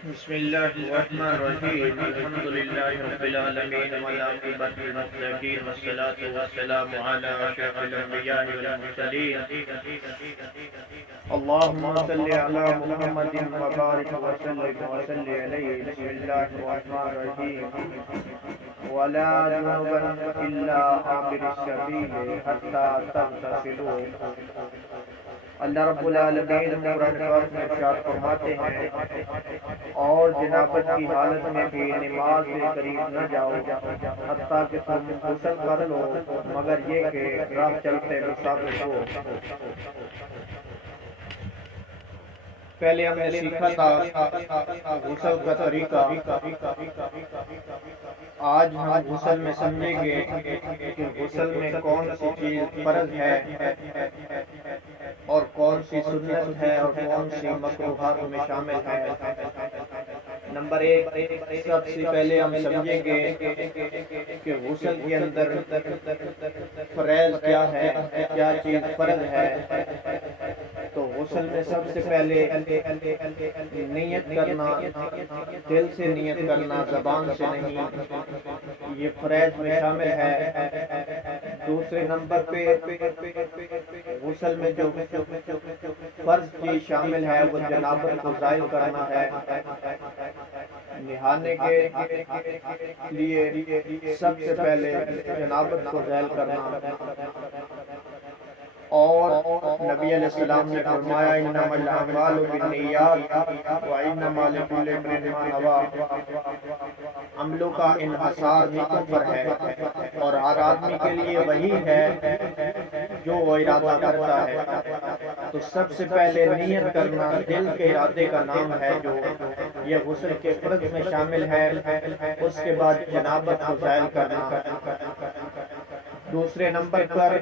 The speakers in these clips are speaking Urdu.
بسم الله الرحمن الرحيم الحمد لله رب العالمين والعاقبة للمتقين والصلاة والسلام على أشرف الأنبياء والمرسلين اللهم صل على محمد وبارك وسلم عليه بسم الله الرحمن الرحيم ولا جنبا إلا عابر السبيل حتى تغتسلوا۔ اللہ رب العالمین قرآن پاک میں ارشاد فرماتے ہیں اور جنابت کی حالت میں بھی نماز کے قریب نہ جاؤ حتیٰ کہ تم غسل کر لو، مگر یہ کہ راہ چلتے مسافر ہو۔ پہلے ہم نے سیکھا تھا غسل کا طریقہ، آج ہم غسل میں سمجھیں گے کہ غسل میں کون سی چیز فرض ہے اور کون سی سنت ہے اور کون سی مکروہات میں شامل ہے۔ نمبر ایک، سب سے پہلے ہم سمجھیں گے کہ غسل کے اندر فرض کیا ہے، کیا چیز فرض ہے۔ تو غسل میں سب سے پہلے نیت کرنا، دل سے نیت کرنا، زبان سے نہیں، یہ فرض میں شامل ہے۔ دوسرے نمبر پہ غسل میں جو فرض چیز شامل ہے وہ جنابت کو زائل کرنا ہے۔ نہانے کے لیے سب سے پہلے جنابت کو زائل کرنا، اور نبی علیہ السلام نے فرمایا انما الاعمال بالنیات وانما لکل امرئ ما نوی، عملوں کا انحصار نیتوں پر ہے اور ہر آدمی کے لیے وہی ہے جو وہ ارادہ کرتا ہے۔ تو سب سے پہلے نیت کرنا دل کے ارادے کا نام ہے جو یہ غسل کے فرض میں شامل ہے۔ اس کے بعد جنابت کو زائل کرنا۔ دوسرے نمبر پر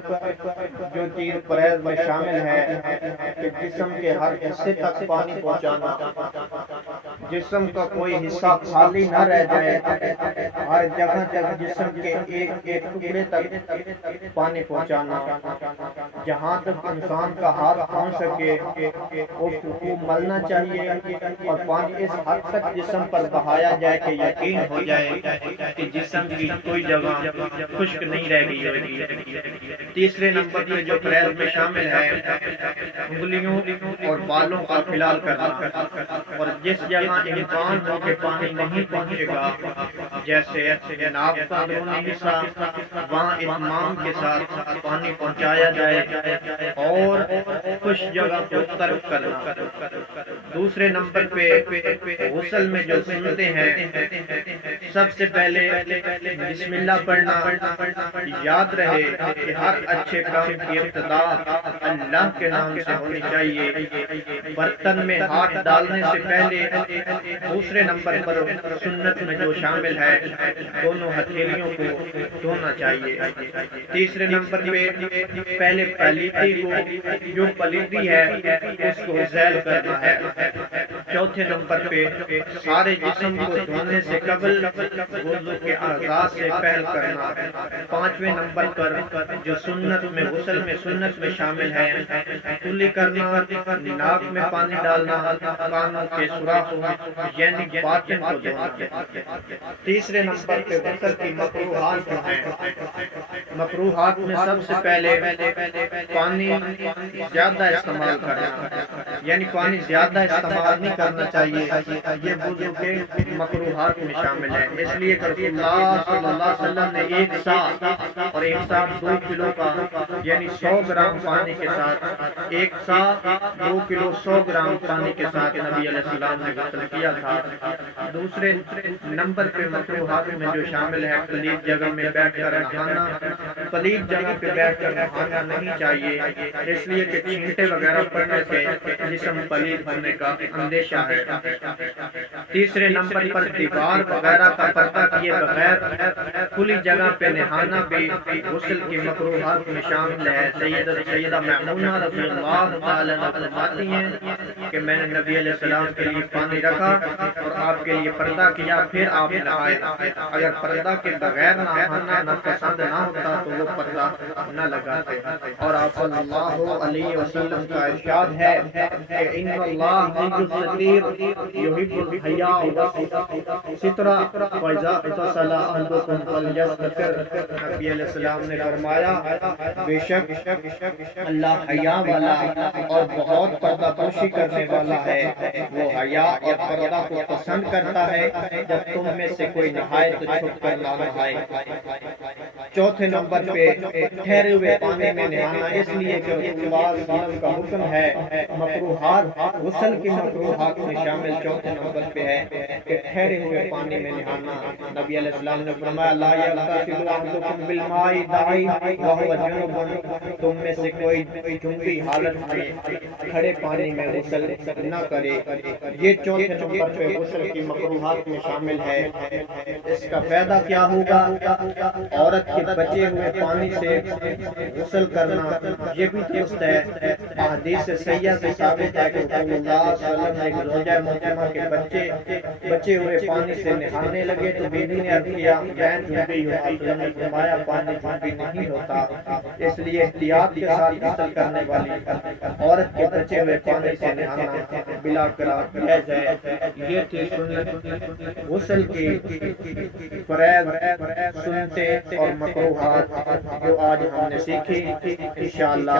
جو چیز فرض میں شامل ہے کہ جسم کے ہر حصے تک پانی پہنچانا، جسم کا کوئی حصہ خالی نہ رہ جائے، ہر جگہ تک جسم کے ایک ایک ٹکڑے تک پانی پہنچانا، جہاں تک انسان کا ہاتھ پہنچ سکے وہ ملنا چاہیے، اور پانی اس حد تک جسم پر بہایا جائے کہ یقین ہو جائے کہ جسم کی کوئی جگہ خشک نہیں رہ گئی ہوگی۔ تیسرے نمبر پہ جو فرض میں شامل ہے انگلیوں اور بالوں کا خلال کرنا، اور جس جگہ امکان ہو کہ پانی نہیں پہنچے گا، جیسے ناک کا اندرونی حصہ، وہاں اتمام کے ساتھ پانی پہنچایا جائے اور کچھ جگہ کو ترک کرنا۔ دوسرے نمبر پہ غسل میں جو سنتیں ہیں، سب سے پہلے بسم اللہ پڑھنا۔ یاد رہے کہ ہر اچھے کام کی ابتدا اللہ کے نام سے ہونی چاہیے۔ برتن میں ہاتھ ڈالنے سے پہلے دوسرے نمبر پر سنت میں جو شامل ہے دونوں ہتھیلیوں کو دھونا چاہیے۔ تیسرے نمبر پہ پہلے پلیتی کو، جو پلیتی ہے اس کو زائل کرنا ہے۔ چوتھے نمبر پہ سارے جسم کو دھونے سے قبل وضو کے اعضاء سے پہل کرنا۔ پانچویں نمبر پر جو سنت میں غسل میں سنت میں شامل ہے کلی کرنا، ناک میں پانی ڈالنا، کانوں کے سوراخ یعنی باطن کو دھونا۔ تیسرے نمبر پہ غسل کی مکروہات ہیں۔ مکروہات میں سب سے پہلے پانی زیادہ استعمال کرنا، یعنی پانی زیادہ استعمال نہیں کرنا چاہیے، یہ وضو کے مکروہات میں شامل ہے۔ اس لیے کہ رسول اللہ صلی اللہ علیہ وسلم نے ایک سا اور ایک سا 2 کلو کا یعنی 100 گرام پانی کے ساتھ، ایک سا 2 کلو 100 گرام پانی کے ساتھ نبی علیہ السلام نے غسل کیا تھا۔ دوسرے نمبر پہ مکروہات میں جو شامل ہے پلید جگہ میں بیٹھ کر نہانا۔ پلید جگہ پہ بیٹھ کر نہانا نہیں چاہیے، اس لیے کہ چھینٹے وغیرہ پڑنے سے جسم پلید ہونے کا اندیشہ ہے۔ تیسرے نمبر پر دیوار وغیرہ کا پردہ کیے بغیر کھلی جگہ پہ نہانا بھی غسل کی مکروہات میں شامل ہے۔ سیدہ میمونہ رضی اللہ تعالیٰ عنہا فرماتی ہیں کہ میں نے نبی علیہ السلام کے لیے پانی رکھا اور آپ کے لیے پردہ کیا، پھر آپ نہائے۔ اگر پردہ کے بغیر نہانا ناپسند نہ ہوتا تو وہ پردہ نہ لگاتے۔ اور آپ صلی اللہ علیہ وسلم کا ارشاد ہے کہ ان اللہ یحب الحیا سترہ وَإِذَا اغْتَسَلَ أَحَدُكُمْ فَلْيَسْتَتِرْ۔ نبی علیہ السلام نے فرمایا بے شک اللہ حیا والا اور بہت پردہ پوشی کرنے والا ہے۔ وہ حیا اور پردہ کو پسند کرتا ہے جب تم میں سے کوئی نہائے تو چھپ کر نہ نہائے۔ چوتھے نمبر پہ ٹھہرے ہوئے پانی میں نہانا، اس لیے کہ رسول اللہ صلی اللہ علیہ وسلم کا حکم ہے مکروہات غسل کی مکروہات میں شامل چوتھے نمبر پہ ہے کہ ٹھہرے ہوئے پانی میں نہانا۔ نبی علیہ السلام نے فرمایا لا یغتسل احدکم بالماء داعی وهو جنب، تم میں سے کوئی جنبی حالت میں کھڑے پانی میں غسل نہ کرے۔ یہ چوتھے نمبر پہ غسل کی مکروہات میں شامل ہے۔ اس کا فائدہ کیا ہوگا؟ عورت کے بچے ہوئے پانی سے غسل کرنا یہ بھی درست ہے۔ احادیث صحیحہ سے ثابت ہے کہ رسول اللہ صلی اللہ علیہ وسلم نے زوجہ محترمہ کے بچے ہوئے پانی سے نہانے لگے تو بی بی نے عرض کیا میں جنبی ہوں۔ آپ نے فرمایا پانی جنبی نہیں ہوتا، اس لیے احتیاط کے ساتھ غسل کرنے والی عورت کے بچے ہوئے پانی سے نہانا بلا قرار جائز ہے۔ یہ تھی غسل کی فرائض، سنتیں اور مکروہات جو آج ہم نے سیکھی۔ انشاءاللہ